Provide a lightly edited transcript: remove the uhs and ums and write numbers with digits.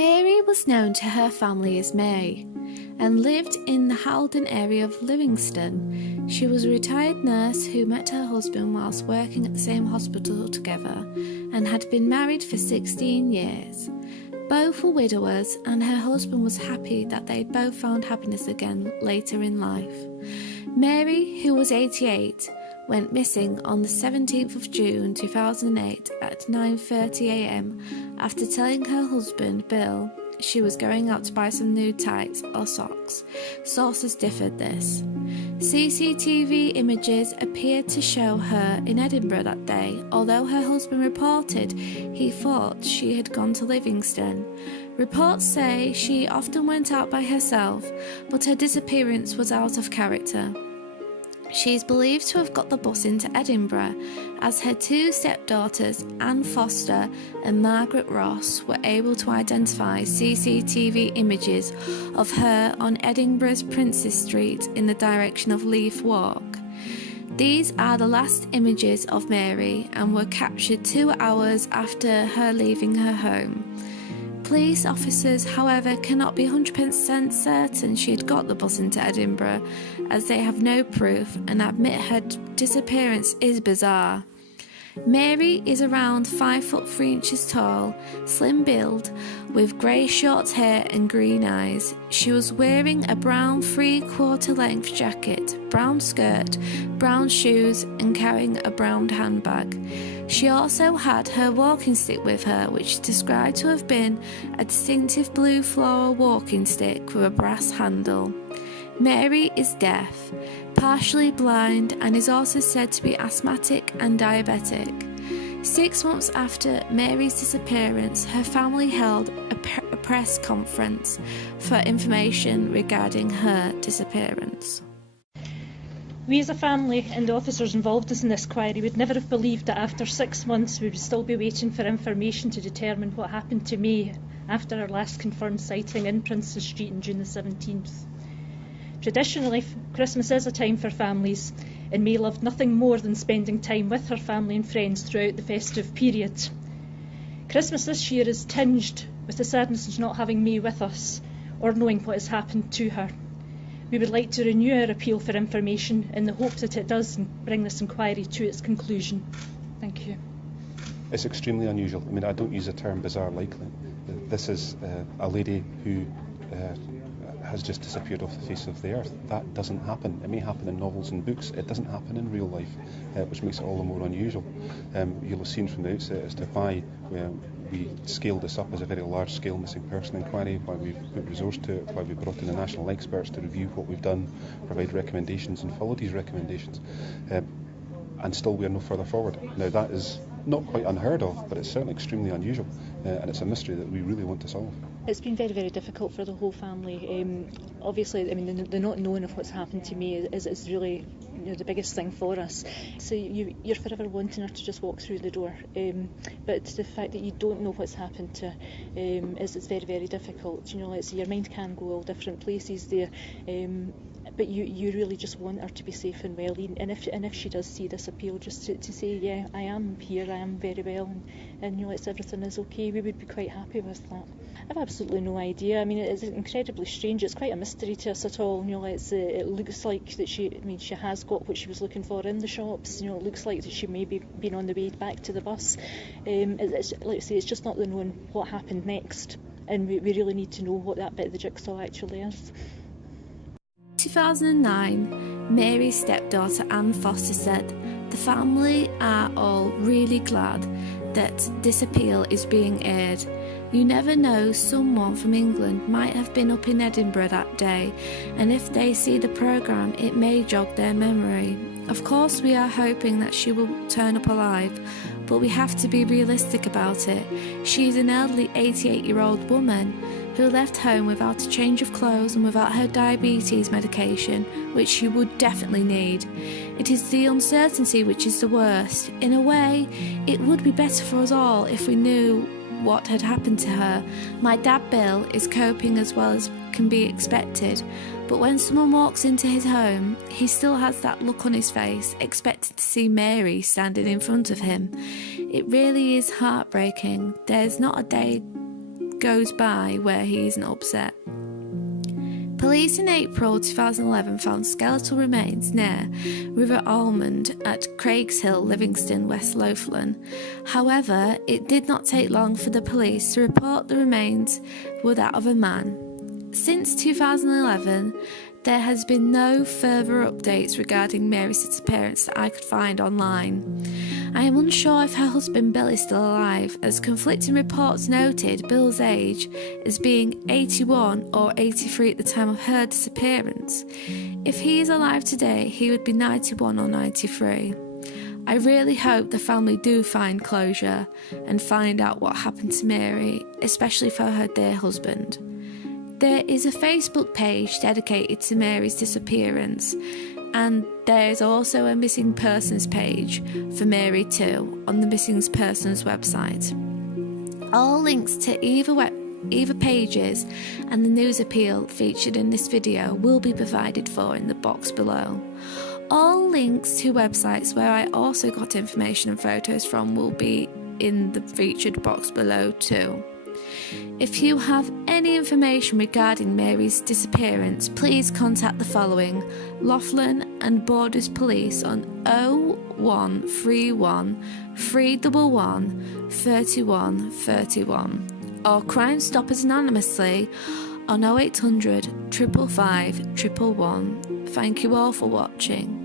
Mary was known to her family as May and lived in the Haldon area of Livingstone. She was a retired nurse who met her husband whilst working at the same hospital together and had been married for 16 years. Both were widowers, and her husband was happy that they'd both found happiness again later in life. Mary, who was 88, went missing on the 17th of June 2008 at 9:30 a.m. after telling her husband, Bill, she was going out to buy some new tights or socks. Sources differed this. CCTV images appeared to show her in Edinburgh that day, although her husband reported he thought she had gone to Livingstone. Reports say she often went out by herself, but her disappearance was out of character. She is believed to have got the bus into Edinburgh, as her two stepdaughters, Anne Foster and Margaret Ross, were able to identify CCTV images of her on Edinburgh's Princes Street in the direction of Leith Walk. These are the last images of Mary and were captured 2 hours after her leaving her home. Police officers, however, cannot be 100% certain she had got the bus into Edinburgh, as they have no proof and admit her disappearance is bizarre. Mary is around 5 foot 3 inches tall, slim build, with grey short hair and green eyes. She was wearing a brown 3/4 length jacket, brown skirt, brown shoes and carrying a brown handbag. She also had her walking stick with her, which is described to have been a distinctive blue floral walking stick with a brass handle. Mary is deaf, partially blind, and is also said to be asthmatic and diabetic. 6 months after Mary's disappearance, her family held a press conference for information regarding her disappearance. We as a family and the officers involved in this inquiry would never have believed that after 6 months we would still be waiting for information to determine what happened to May after our last confirmed sighting in Princes Street on June the 17th. Traditionally, Christmas is a time for families, and May loved nothing more than spending time with her family and friends throughout the festive period. Christmas this year is tinged with the sadness of not having May with us or knowing what has happened to her. We would like to renew our appeal for information in the hope that it does bring this inquiry to its conclusion. Thank you. It's extremely unusual. I mean, I don't use the term bizarre lightly. This is a lady who has just disappeared off the face of the earth. That doesn't happen. It may happen in novels and books. It doesn't happen in real life, which makes it all the more unusual. You'll have seen from the outset as to why we scaled this up as a very large-scale missing person inquiry, why we've put resource to it, why we brought in the national experts to review what we've done, provide recommendations and follow these recommendations. And still we are no further forward. Now that is not quite unheard of, but it's certainly extremely unusual, and it's a mystery that we really want to solve. It's been very, very difficult for the whole family. Obviously, I mean, the not knowing of what's happened to me is really, the biggest thing for us. So you're forever wanting her to just walk through the door, but the fact that you don't know what's happened to is very, very difficult. Like, so your mind can go all different places there. But you really just want her to be safe and well, and if she does see this appeal, just to say, yeah, I am here, I am very well, and everything is okay, we would be quite happy with that. I've absolutely no idea. I mean, it's incredibly strange. It's quite a mystery to us at all. It looks like that she has got what she was looking for in the shops. It looks like that she may be been on the way back to the bus. It's, like I say, it's just not the knowing what happened next, and we really need to know what that bit of the jigsaw actually is. 2009, Mary's stepdaughter Anne Foster said, "The family are all really glad that this appeal is being aired. You never know, someone from England might have been up in Edinburgh that day, and if they see the programme, it may jog their memory. Of course, we are hoping that she will turn up alive, but we have to be realistic about it. She's an elderly 88-year-old woman who left home without a change of clothes and without her diabetes medication, which she would definitely need. It is the uncertainty which is the worst. In a way, it would be better for us all if we knew what had happened to her. My dad Bill is coping as well as can be expected, but when someone walks into his home, he still has that look on his face, expecting to see Mary standing in front of him. It really is heartbreaking. There's not a day goes by where he isn't upset. Police in April 2011 found skeletal remains near River Almond at Craigshill, Livingstone, West Lothian. However, it did not take long for the police to report the remains were that of a man. Since 2011, there has been no further updates regarding Mary's disappearance that I could find online. I am unsure if her husband Bill is still alive, as conflicting reports noted Bill's age as being 81 or 83 at the time of her disappearance. If he is alive today, he would be 91 or 93. I really hope the family do find closure and find out what happened to Mary, especially for her dear husband. There is a Facebook page dedicated to Mary's disappearance, and there is also a missing persons page for Mary too on the missing persons website. All links to either pages and the news appeal featured in this video will be provided for in the box below. All links to websites where I also got information and photos from will be in the featured box below too. If you have any information regarding Mary's disappearance, please contact the following: Lothian and Borders Police on 0131 311 3131 or Crimestoppers anonymously on 0800 555 111. Thank you all for watching.